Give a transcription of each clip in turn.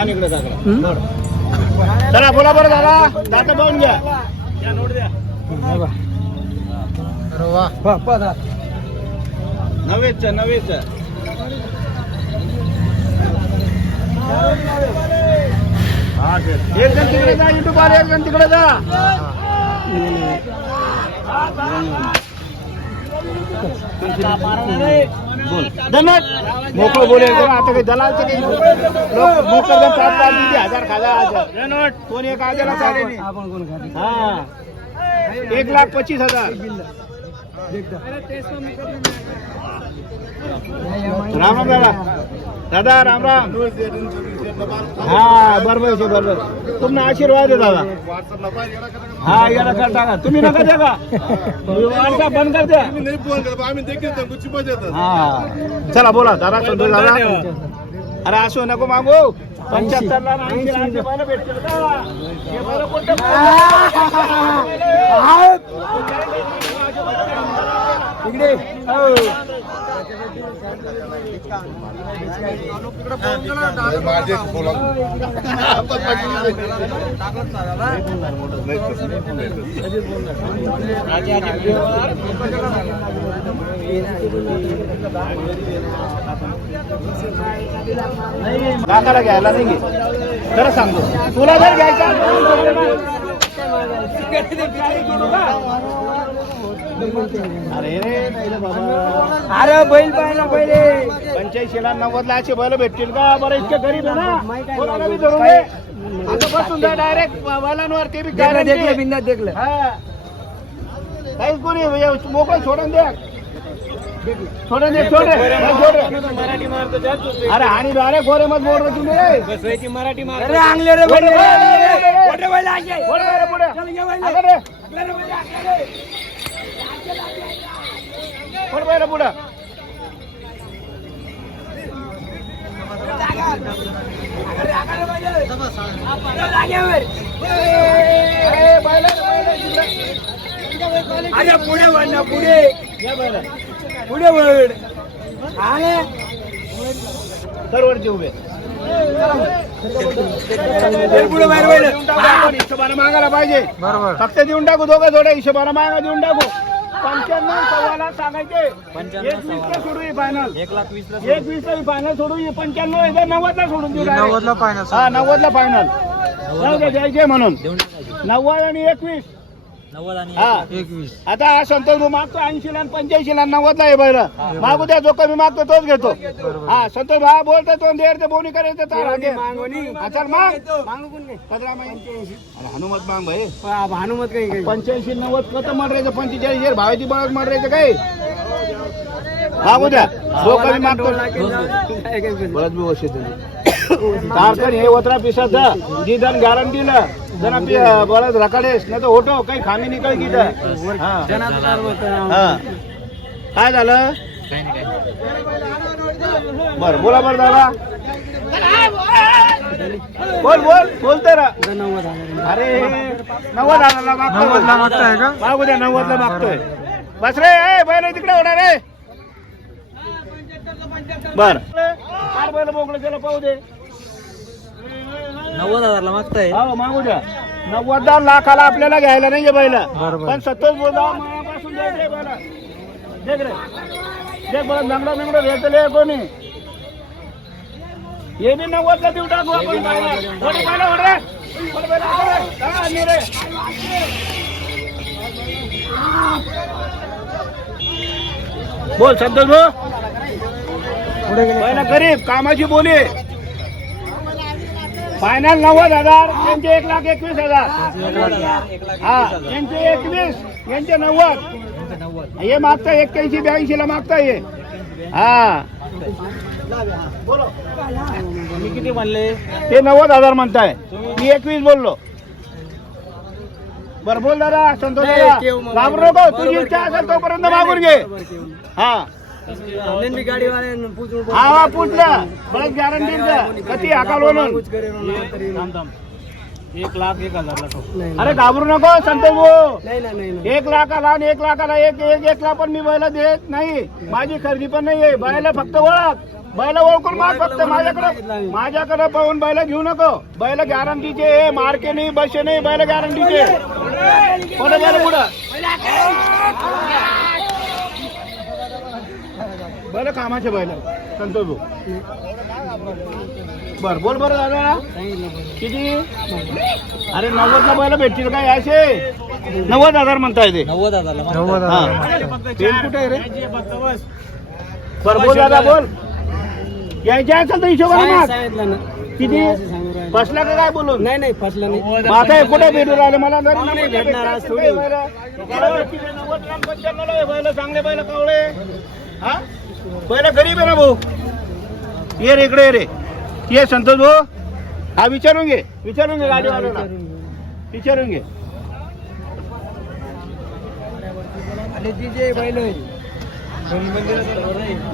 आणि इकडे काकडा चला बोला बरं दादा. दाता पाहून घ्या. या नोट द्या. नव्हेच नव्हेच एक जण तिकडे जा युट्यूब आले एक जण तिकडे जा. मोकळं बोलेल आता काही दलालचं काही लोक मोकळं पाच हजार खाजा धन्यवाद. कोण एक नाही. हा. एक लाख पच्चीस हजार. राम राम दादा. दादा राम राम. हा बरोबर आहे बरोबर तुमना आशीर्वाद आहे दादा. हा याला कर टाका. तुम्ही नका द्या का? वाढता बंद कर द्या हा. चला बोला दादा संतोष दादा. अरे असो नको मागू. पंच्याहत्तर ला भेटतील का हे बैलं काकाला घ्यायला नाही घे खरं सांगतो. तुला जर घ्यायचा अरे रे नाही रे बाबा अरे बैल पाहिला पहिले पंच्याऐंशी ला नव्वद ला असे बैल भेटतील का बरं इतके गरीब आहे ना कोणाला बी धरून दे. आता बसून जा डायरेक्ट बैलांवर ते बी देखलं guarantee. देखलं बिंदात देखलं हा. काहीच कोणी मोकळं सोडून द्या सोडून दे सोड मराठी मारतो अरे आणि अरे गोरे मत बोल रे तुम्ही बसवायची मराठी मार अरे आणले रे बैल. पुढे पुढे. चल, बैल. रे. पुढे. अरे पुढे वळ ना पुढे. पुढे वळ. आले सर्वरचे उभे. पुढे बाहेर हिशोबानं मागायला पाहिजे बरोबर. फक्त देऊन टाकू दोघं थोडं हिशोबानं मागा देऊन टाकू. पंच्याण्णव सव्वा लाख सांगायचे एक वीस ला सोडू ही फायनल एक लाख वीस एक वीस ला फायनल सोडू ही पंच्याण्णव हजार नव्वद ला सोडून देऊ direct. नव्वदला फायनल हा नव्वद ला फायनल जाऊ दे द्यायचे म्हणून. नव्वद आणि एकवीस. नव्वद आणि हा. एकवीस. आता हा संतोष भाऊ मागतो ऐंशी ला पंच्याऐंशी ला नव्वद ला आहे बैल मागू द्या जो कमी मागतो तोच घेतो. हा संतोष भाऊ बोलतो तो देर ते बोनी करायचं चल माग. पंधरा हनुमत माग भाई. भानुमत काही काही. पंच्याऐंशी नव्वद कत मारायचं पंचेचाळीस हजार भावाची बळच मारायचं काय? मागू द्या. जो कमी मागतो. बळच व्यवस्थित कारकन हे वत्रा पिसाचं. जी धन गॅरंटीला हा हा. काय झालं बर बोला बर दादा बोल बोल बोलतोय रा अरे नव्वद हजारला मागतोय का मागू द्या नव्वदला मागतोय बस रे ए बैल तिकडे होणार रे बर चार बैल मोकळे त्याला पाहू दे नव्वद हजारला मागताय हो मागू द्या नव्वद लाखाला आपल्याला घ्यायला नाही बैल बरोबर. पण सत्तर बोला मनापासून द्यायचे बैल देख रे देख बरं लंगडा लंगडा घेतले कोणी हे बी नव्वदला देऊ टाकू आपण बैल. थोडे बैल ओढ रे. थोडे बैल ओढ रे. चला, आणली रे. बोल संतोष भाऊ पहिला गरीब कामाची बोली फायनल नव्वद हजार त्यांचे एक लाख एकवीस हजार. हा यांचे एकवीस यांचे नव्वद. हे मागता एक्क्याऐंशी ब्याऐंशी ला मागता हे. हा. मी किती म्हणले? ते नव्वद हजार म्हणताय. मी एकवीस बोललो. बर बोल दादा संतोष दादा. घाबरू नको तुझी इच्छा असेल तोपर्यंत मागून घे. हा. गाडी वाले हा हा पुटलं बरंच गॅरंटी कधी हाकाल म्हणून एक लाख एक हजार अरे घाबरू नको संतोष भाऊ नाही नाही नाही एक लाखाला आणि एक लाखाला एक एक एक ला पण मी बैल देत नाही माझी खरेदी पण नाही आहे बैल फक्त ओळख बैल ओळखून माग फक्त माझ्याकडे माझ्याकडे पाहून बैल घेऊ नको बैल गॅरंटीचे मार्के नाही बसे नाही बैल गॅरंटीचे पुढे बैल पुढं बैल कामाचे बैल संतोष भाऊ बर बोल बरं दादा. किती? अरे नव्वदला बैल भेटतील काय? असे? नव्वद हजार म्हणताय ते. नव्वद हजार हा. तेल कुठे रे? बर बोल दादा बोल. यायचे असेल तर ना. किती? बसला का काय बोलून? नाही नाही फसलं नाही. मग आता कुठे भेटू राहिले? मला जरी मला नाही भेटणार आज थोडी. नव्वद ग्राम पंच्याण्णवला हे बैलं, चांगले बैल कावळे. हा? बैल गरीब आहे ना भाऊ? ये रे इकडे ये रे. ये संतोष भाऊ. हा विचारून घे. विचारून घे गाडीवाल्याला विचारून घे. आणि ती जे बैल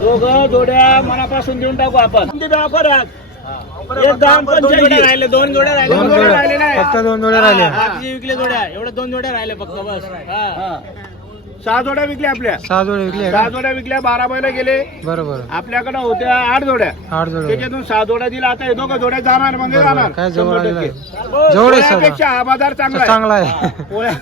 दोघं जोड्या मनापासून देऊन टाकू आपण. ऑफर आहे. एक दोन जोड्या पंच्याऐंशी. राहिले दोन जोड्या राहिले दोन जोड्या राहिले नाही. फक्त दोन जोड्या राहिल्या. हा, हा. बाकीचे विकले जोड्या एवढ्या दोन जोड्या राहिले फक्त बस हा. सहा जोड्या विकल्या आपल्या. सहा जोडे विकले सहा का जोड्या विकल्या बारा बैल गेले. बरोबर आपल्याकडे होत्या आठ जोड्या. आठ जोडे त्याच्यातून सहा जोड्या दिला आता हे दोघं जोड्या जाणार म्हणजे बरोबर जाणार काय जवळ शंभर आलेला टक्के. आहे. जवळ आहे पोळ्यापेक्षा सगळं हा बाजार चांगला आहे. चांगला आहे. पोळ्या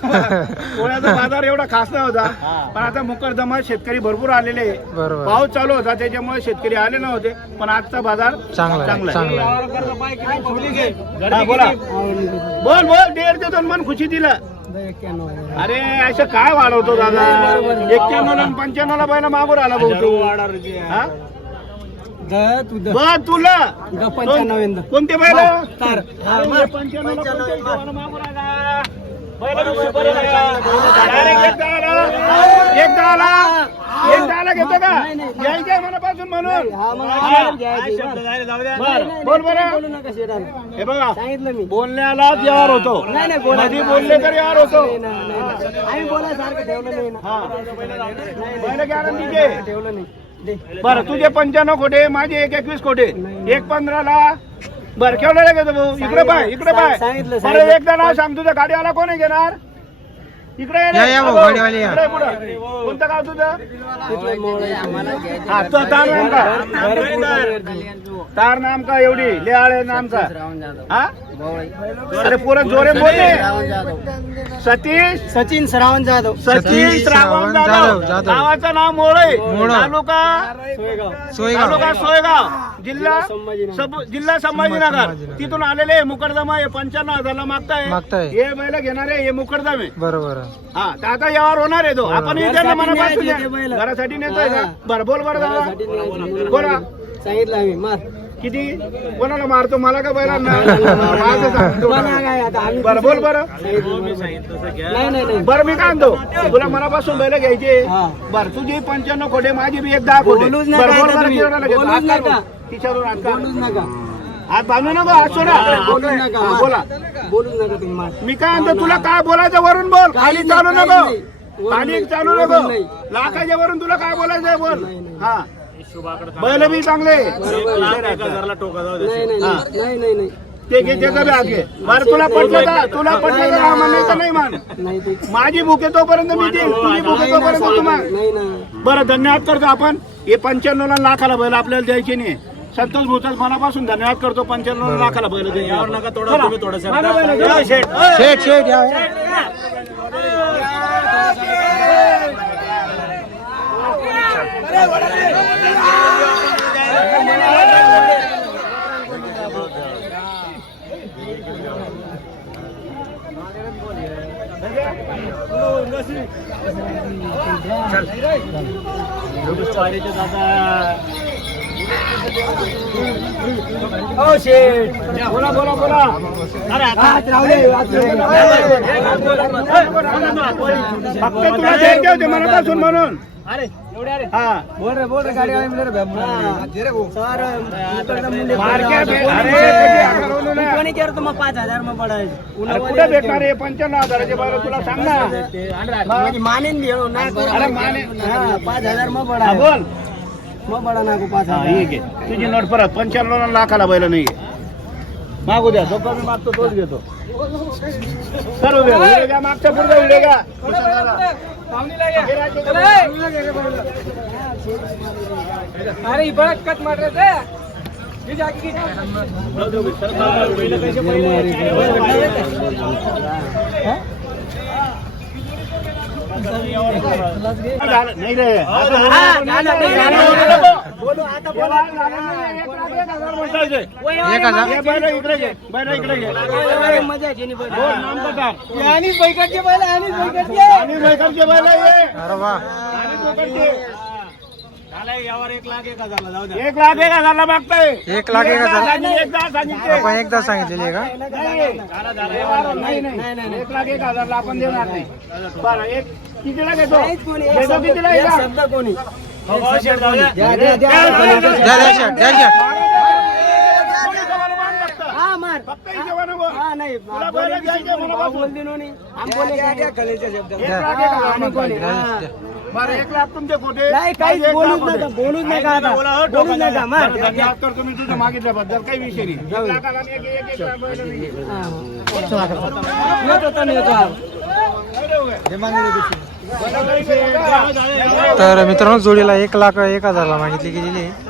पोळ्याचा बाजार एवढा खास नाही होता. पण आता मुकरदमा शेतकरी भरपूर आलेले आहे. बरोबर पाऊस चालू होता त्याच्यामुळे शेतकरी आले नव्हते. पण आजचा बाजार चांगला आहे चांगला आहे. आहे. हा, बोला. बोल बोल. दीड ते दोन मन खुशी दिलं. अरे असं काय वाढवतो दादा एक्क्याण्णव आणि पंच्याण्णव बैल मागून आला भाऊ तू वाढावर जे आहे. हा? द तू द. बर तुला. कोणते. अरे पंच्याण्णव मागून आला? बैल नुसतं बरं आहे. Direct एकदा आला. एकदा आला. एकदा आला घेतो का यायचंय मनापासून म्हणून हा, हा. बोल बरं. हे बघा सांगितलं मी बोलण्याला व्यवहार होतो कधी बोलले तर व्यवहार होतो नाही, नाही, नाही. आम्ही बोलायसारखं ठेवलं नाही ना हा बैल गॅरंटीचे ठेवलं नाही. बरं तुझे पंच्याण्णव कोटे माझे एक एकवीस कोटे एक पंधराला बरं केवढ्याला घेतो भाऊ इकडे पाय इकडे पाय. सांगितलं. एकदा नाव सांग तुझ्या गाडीवाला कोण आहे घेणार? इकडे ये रे. या, या भाऊ, अगो, गाडीवाले या. इकडे पुढं. कोणतं गाव तुझं तिथलं मोळ आहे, आम्हाला घ्यायचं. हा तो तार नाम का भरपूर गर्दी. तार नाम का एवढी लेआळे नाम का. हा अरे पुरं जोरे जाधव सतीश सचिन श्रावण जाधव सतीश सतीश रावण जाधव. गावाचं नाव मोळे. तालुका सोयगाव सोयगाव तालुका सोयगाव जिल्हा. सब- जिल्हा संभाजीनगर संभाजीनगर. तिथून आलेले मुकरदमा हे पंच्याण्णव हजारला मागताय मागताय. हे बैल घेणारे हे मुकरदम आहे बरोबर हा तर आता यावर होणार आहे तो. आपण घरासाठी मनापासून द्या. घरासाठी नेतोय का. बरं बोल बरं दादा. बोला सांगितलं आम्ही मार किती कोणाला मारतो मला का बैलांना माझं सांगतो. मला काय आता आम्ही बरं बोल बरं सांगितलं बरोबर. नाही नाही नाही बरं मी काय आणतो तुला मनापासून बैल घ्यायचे हा. बरं तुझी पंच्याण्णव खोटे माझी बी एक दहा खोटे बोलूच नका बरं, बोल आता बरं, तुम्ही. किती वेळा घेतो? बोलूच हात काढ नका. बघ. तिच्यावरून हात काढ. बोलूच नका हात बांधू नको हात सोडा. बोलूच नका. बोला. बोलूच नका तुम्ही मी काय म्हणतो तुला काय बोलायचं वरून बोल. खाली चालू नको. खाली. चालू नको. लाखाच्या वरून तुला काय बोलायचंय बोल. हा. बैल बी चांगले. बरोबर. नाही नाही. नाही नाही नाही ते घे त्याचा बी हात घे. बरं तुला पटलं का? तुला पटलं का? नाही तर नाही मान. माझी भूक तोपर्यंत मी देईल तुझी भूक तोपर्यंत. तुम्हाला. बरं धन्यवाद करतो आपण. हे पंच्याण्णव लाखाला बैल आपल्याला द्यायचे नाही. संतोष भूताच मनापासून धन्यवाद करतो. पंच्याण्णव लाखाला बैल द्यायचे मागा बैलं, जय शेठ. शेठ शेठ या. हो शेठ. बोला बोला बोला अरे आता- हात राहू दे, हात राहू दे. फक्त तुला द्यायचे होते मनापासून म्हणून हा बोल रे बोल रे गाडी आली म्हणजे रे बाबा. सर, इकडनं मुंडे मार्केट पडा. अरे कधी आकार होलो ना. कोणी केलं तर मग पाच हजार मग पडायचे अरे कुठे भेटणार आहे पंच्याण्णव हजाराचे बैल तुला सांग ना म्हणजे मानेन घेऊ पाच हा, हजार. आहे. तुझी नोट परत. पंच्याण्णव लाखाला बैल नाही. मागू द्या. जो कमी मागतो तोच घेतो. सर्व. व्हिडिओ घ्या मागच्या पुढचा व्हिडिओ घ्या. अरे ही बळत कट मारायचं झालं. नाही रे आता हा, बोलू झालं, नको. नाही, बोलू नाही, नको. बोलू आता बोला. झालं नाही. एक लाख एक म्हणायचे. एक हजार हे बैलं इकडे घे बैलं इकडे घे मजा घेणे हो, नामचं टाक. आणि बैकटचे बैल आणि बैकटचे आणि बैकरचे बैलं ये. अरे वा आणि बोकडचे. एक लाख एक हजारला मागताय एक लाख एक हजार एकदा सांगितले आपण एकदा सांगितलेली का नाही नाही नाही एक लाख एक हजारला आपण देणार नाही बरं एक कितीला घेतो नाहीच कोणी एक घेतो शब्द- कितीला एक घेतो? शब्द कोणी द्या, द्या, द्या, द्या. द्या द्या द्या शेट हा हा. द्या. बरं एक लाख तुमचे खोटे. नाही बोलूच लाख नका. बोलूच नका आता. बोला, बोलूच नका. मार. तुझं मागितल्याबद्दल काही विषय नाही. येत. तर मित्रांनो जोडीला एक लाख एक हजारला मागितली गेलेली आहे.